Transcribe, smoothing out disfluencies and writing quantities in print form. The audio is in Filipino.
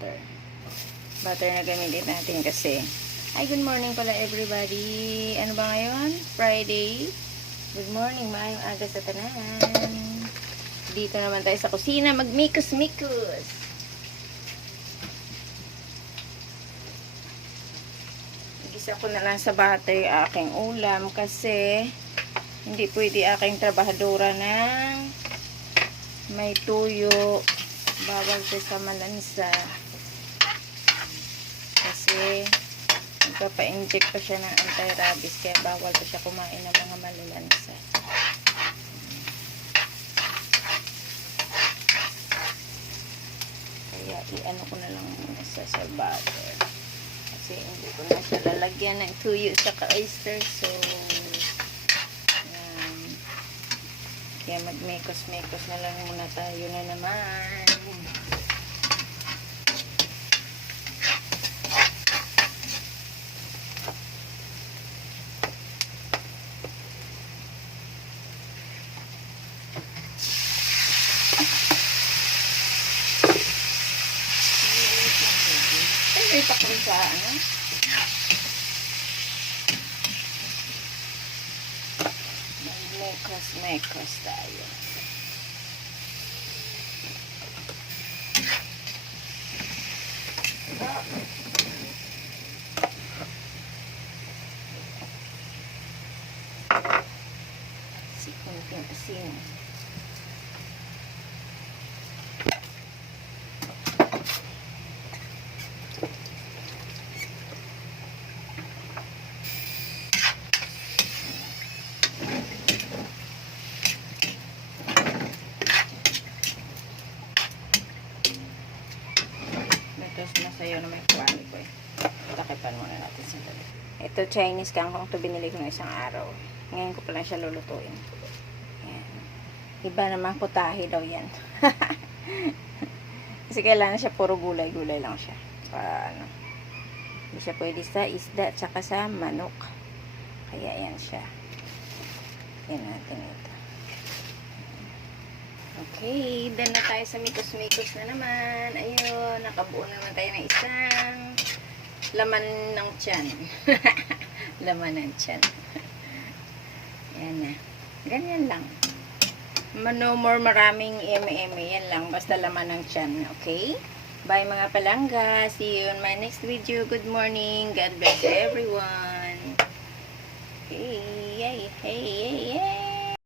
butter. Butter na gamitin natin kasi. Hi, good morning pala everybody. Ano ba ngayon? Friday. Good morning, maayong aga sa tanan. Dito naman tayo sa kusina, magmikos-mikos. Igisa ko na lang sa butter aking ulam kasi hindi pwede aking trabahadora ng may tuyo. Bawal sa malansa. Kasi magpapa-inject pa siya ng anti-rabies kaya bawal pa siya kumain ng mga malalansa. Kaya i-ano ko na lang muna sa butter. Kasi hindi ko na siya lalagyan ng tuyo sa oyster. So, yan. Kaya magmekos-mekos na lang muna tayo na naman. Ay, pakul sa ano? Mekos tayo. Sikunting asin. Masayo na may kuwani ko eh. Takipan muna natin sandali. Ito Chinese kangkong to binili ko ng isang araw. Ngayon ko pa lang siya lulutuin. Ayan. Iba naman putahe daw yan. Kasi kailangan siya puro gulay-gulay lang siya. Ano. Hindi siya pwede sa isda at saka sa manok. Kaya yan siya. Yan natin ito. Okay, done na tayo sa mikos-mikos na naman. Ayun, nakabuo naman tayo ng isang laman ng tiyan. Laman ng tiyan. Yan na. Ganyan lang. No more maraming eme-eme. Yan lang. Basta laman ng tiyan. Okay? Bye mga palangga. See you on my next video. Good morning. God bless everyone. Hey, hey, hey, hey, hey.